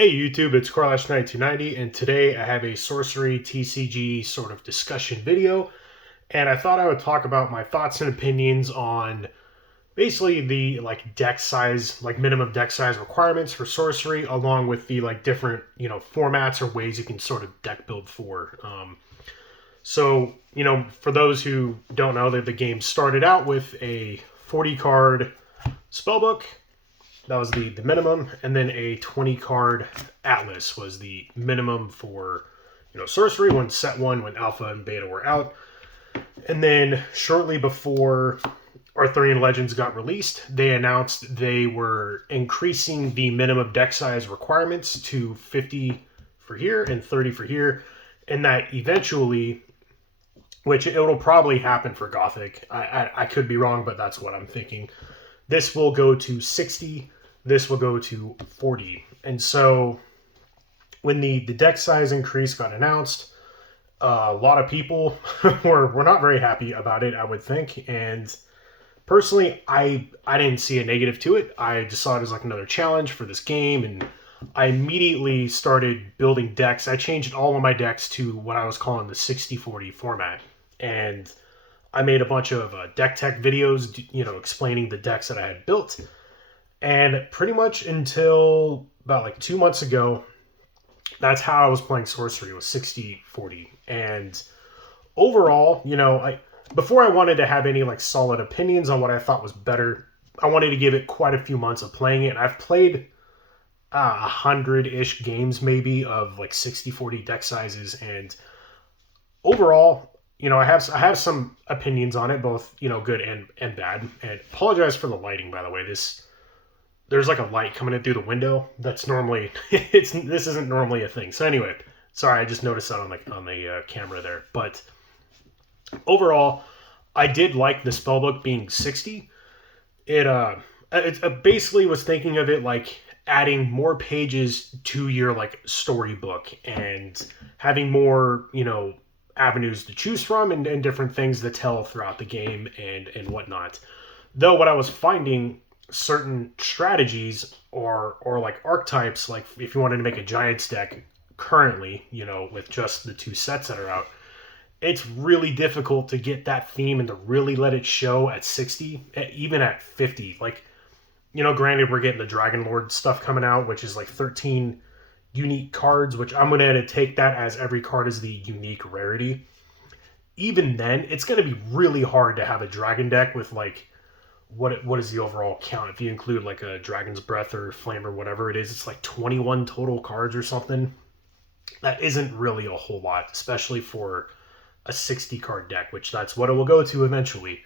Hey YouTube, it's Carlash9290, and today I have a Sorcery TCG sort of discussion video, and I thought I would talk about my thoughts and opinions on basically the deck size, minimum deck size requirements for Sorcery, along with the different formats or ways you can sort of deck build for. For those who don't know, that the game started out with a 40 card spellbook. That was the minimum, and then a 20 card atlas was the minimum for sorcery when set one, when alpha and beta were out. And then shortly before Arthurian Legends got released, they announced they were increasing the minimum deck size requirements to 50 for here and 30 for here, and that eventually, which it'll probably happen for Gothic, I could be wrong, but that's what I'm thinking, this will go to 60, this will go to 40. And so when the deck size increase got announced, a lot of people were not very happy about it, I would think. And personally, I didn't see a negative to it. I just saw it as like another challenge for this game, and I immediately started building decks. I changed all of my decks to what I was calling the 60-40 format. And I made a bunch of deck tech videos, explaining the decks that I had built. And pretty much until about 2 months ago, that's how I was playing Sorcery, was 60-40. And overall, before I wanted to have any solid opinions on what I thought was better, I wanted to give it quite a few months of playing it. I've played 100-ish games maybe of 60-40 deck sizes, and overall, I have some opinions on it, both good and bad. And apologize for the lighting, by the way. There's a light coming in through the window. That's normally this isn't normally a thing. So anyway, sorry, I just noticed that on the camera there. But overall, I did like the spellbook being 60. It basically was thinking of it like adding more pages to your storybook and having more avenues to choose from, and different things to tell throughout the game and whatnot. Though what I was finding, certain strategies or archetypes, like if you wanted to make a Giants deck currently, with just the two sets that are out, it's really difficult to get that theme and to really let it show at 60, even at 50. Granted, we're getting the Dragon Lord stuff coming out, which is 13 unique cards, which I'm going to take that as every card is the unique rarity. Even then, it's going to be really hard to have a dragon deck with what is the overall count? If you include a Dragon's Breath or Flame or whatever it is, it's 21 total cards or something. That isn't really a whole lot, especially for a 60 card deck, which that's what it will go to eventually.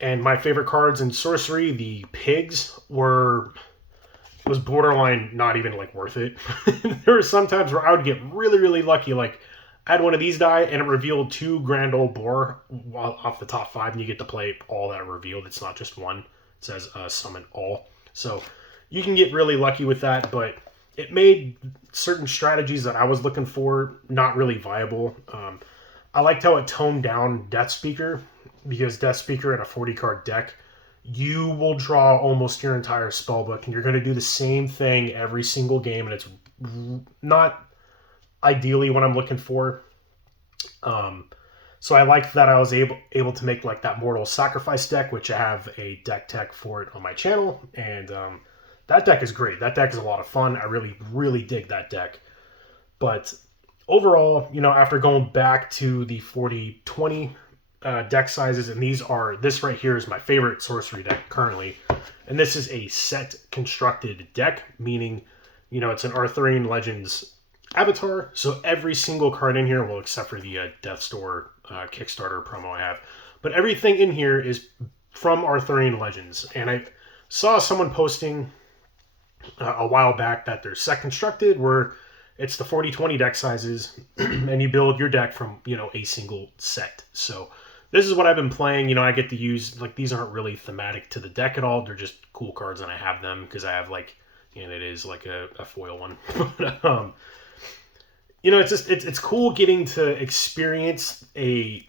And my favorite cards in Sorcery, the pigs, was borderline not even worth it. There were some times where I would get really, really lucky. I had one of these die and it revealed 2 Grand Old Boar off the top 5, and you get to play all that revealed. It's not just one. It says summon all. So you can get really lucky with that, but it made certain strategies that I was looking for not really viable. I liked how it toned down Death Speaker, because Death Speaker in a 40 card deck, you will draw almost your entire spellbook, and you're going to do the same thing every single game, and it's not ideally what I'm looking for. So I liked that I was able to make that Mortal Sacrifice deck, which I have a deck tech for it on my channel, and that deck is great. That deck is a lot of fun. I really, really dig that deck. But overall, after going back to the 40-20 deck sizes, and this right here is my favorite Sorcery deck currently, and this is a set constructed deck, meaning it's an Arthurian Legends avatar, so every single card in here, well, except for the Death's Door Kickstarter promo I have, but everything in here is from Arthurian Legends. And I saw someone posting a while back that they're set constructed, where it's the 40-20 deck sizes, and you build your deck from a single set. So this is what I've been playing. I get to use, these aren't really thematic to the deck at all. They're just cool cards, and I have them because I have and it is a foil one. It's cool getting to experience a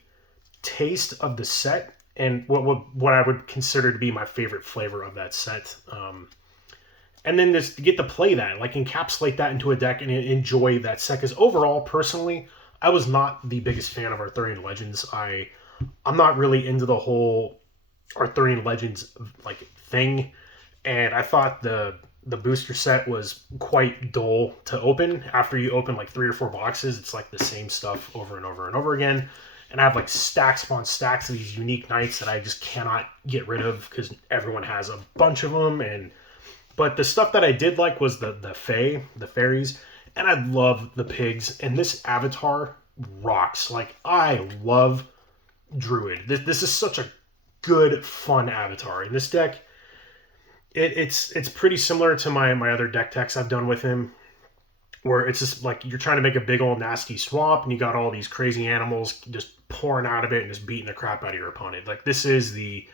taste of the set and what I would consider to be my favorite flavor of that set. and then this to get to play that, like encapsulate that into a deck and enjoy that set. Because overall, personally, I was not the biggest fan of Arthurian Legends. I'm not really into the whole Arthurian Legends like thing, and I thought the booster set was quite dull to open. After you open like 3 or 4 boxes, it's like the same stuff over and over and over again. And I have like stacks upon stacks of these unique knights that I just cannot get rid of because everyone has a bunch of them. And but the stuff that I did like was the fairies, and I love the pigs. And this avatar rocks. Like I love Druid. This is such a good fun avatar. In this deck, it's pretty similar to my other deck techs I've done with him, where it's just like you're trying to make a big old nasty swamp, and you got all these crazy animals just pouring out of it and just beating the crap out of your opponent. Like this is the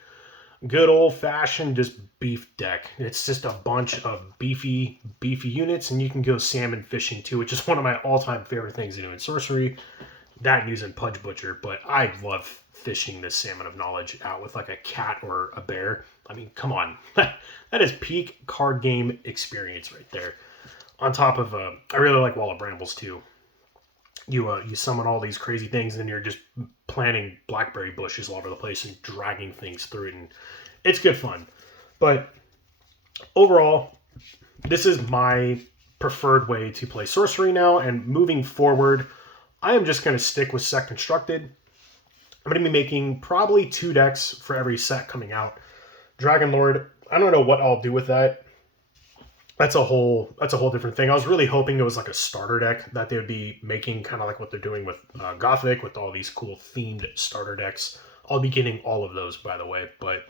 good old fashioned just beef deck. It's just a bunch of beefy units, and you can go salmon fishing too, which is one of my all time favorite things to do in Sorcery. That and using Pudge Butcher, but I love fishing this Salmon of Knowledge out with like a cat or a bear. I mean, come on. That is peak card game experience right there. On top of, I really like Wall of Brambles too. You summon all these crazy things, and you're just planting blackberry bushes all over the place and dragging things through it, and it's good fun. But overall, this is my preferred way to play Sorcery now, and moving forward, I am just going to stick with set constructed. I'm going to be making probably 2 decks for every set coming out. Dragon Lord, I don't know what I'll do with that. That's a whole different thing. I was really hoping it was like a starter deck that they would be making, kind of like what they're doing with Gothic, with all these cool themed starter decks. I'll be getting all of those, by the way. But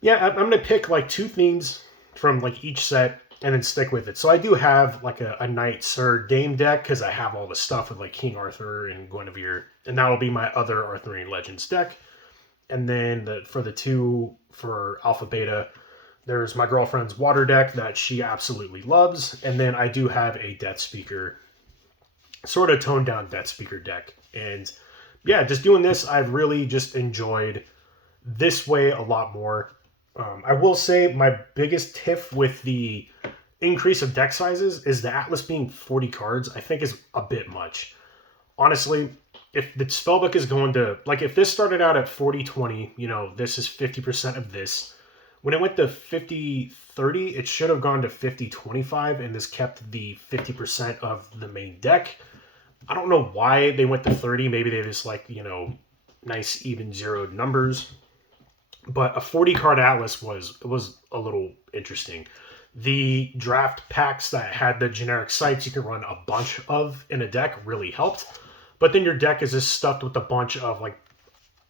yeah, I'm going to pick like 2 themes from like each set and then stick with it. So I do have like a Knight Sir Dame deck because I have all the stuff with like King Arthur and Guinevere, and that'll be my other Arthurian Legends deck. And then for the 2 for Alpha Beta, there's my girlfriend's water deck that she absolutely loves, and then I do have a Death Speaker, sort of toned down Death Speaker deck. And yeah, just doing this, I've really just enjoyed this way a lot more. I will say my biggest tiff with the increase of deck sizes is the Atlas being 40 cards, I think is a bit much. Honestly, if the spellbook is going to, like if this started out at 40-20, this is 50% of this. When it went to 50-30, it should have gone to 50-25, and this kept the 50% of the main deck. I don't know why they went to 30. Maybe they just like, nice even zeroed numbers. But a 40-card Atlas was a little interesting. The draft packs that had the generic sites you could run a bunch of in a deck really helped. But then your deck is just stuffed with a bunch of like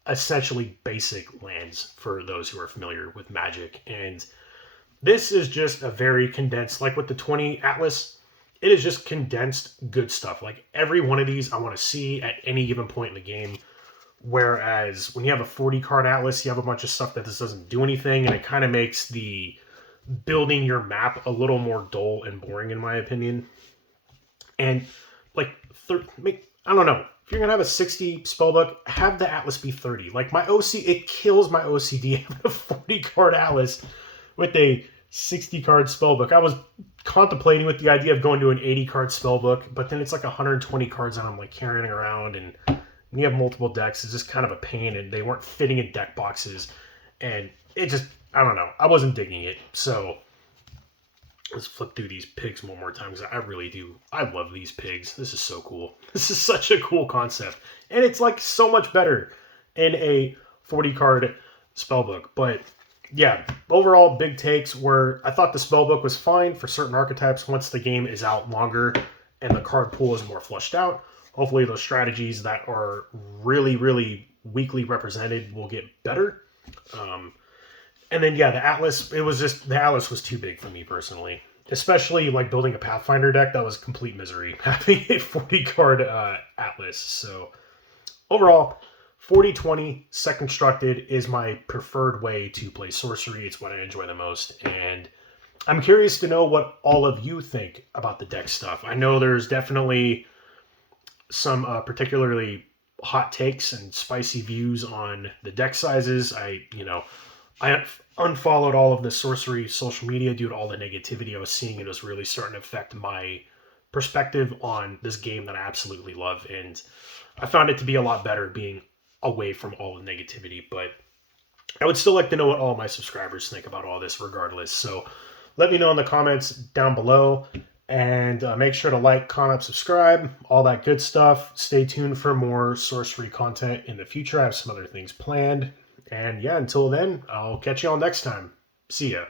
essentially basic lands for those who are familiar with Magic. And this is just a very condensed, like with the 20 Atlas, it is just condensed good stuff. Like every one of these I want to see at any given point in the game. Whereas when you have a 40-card Atlas, you have a bunch of stuff that just doesn't do anything, and it kind of makes the building your map a little more dull and boring, in my opinion. And like, I don't know. If you're going to have a 60 spellbook, have the Atlas be 30. Like my it kills my OCD having a 40-card Atlas with a 60-card spellbook. I was contemplating with the idea of going to an 80-card spellbook, but then it's like 120 cards and I'm like carrying around, and when you have multiple decks, it's just kind of a pain, and they weren't fitting in deck boxes, and it just, I don't know. I wasn't digging it. So let's flip through these pigs one more time because I really do. I love these pigs. This is so cool. This is such a cool concept. And it's like so much better in a 40-card spellbook. But yeah, overall big takes were I thought the spellbook was fine for certain archetypes once the game is out longer and the card pool is more fleshed out. Hopefully those strategies that are really, really weakly represented will get better. And then, yeah, the Atlas was too big for me personally. Especially, like, building a Pathfinder deck, that was complete misery, having a 40-card Atlas. So, overall, 40-20, set constructed, is my preferred way to play Sorcery. It's what I enjoy the most. And I'm curious to know what all of you think about the deck stuff. I know there's definitely some particularly hot takes and spicy views on the deck sizes. I unfollowed all of the Sorcery social media due to all the negativity I was seeing. It was really starting to affect my perspective on this game that I absolutely love. And I found it to be a lot better being away from all the negativity. But I would still like to know what all my subscribers think about all this, regardless. So let me know in the comments down below. And make sure to like, comment, subscribe, all that good stuff. Stay tuned for more sorcery content in the future. I have some other things planned. And yeah, until then, I'll catch you all next time. See ya.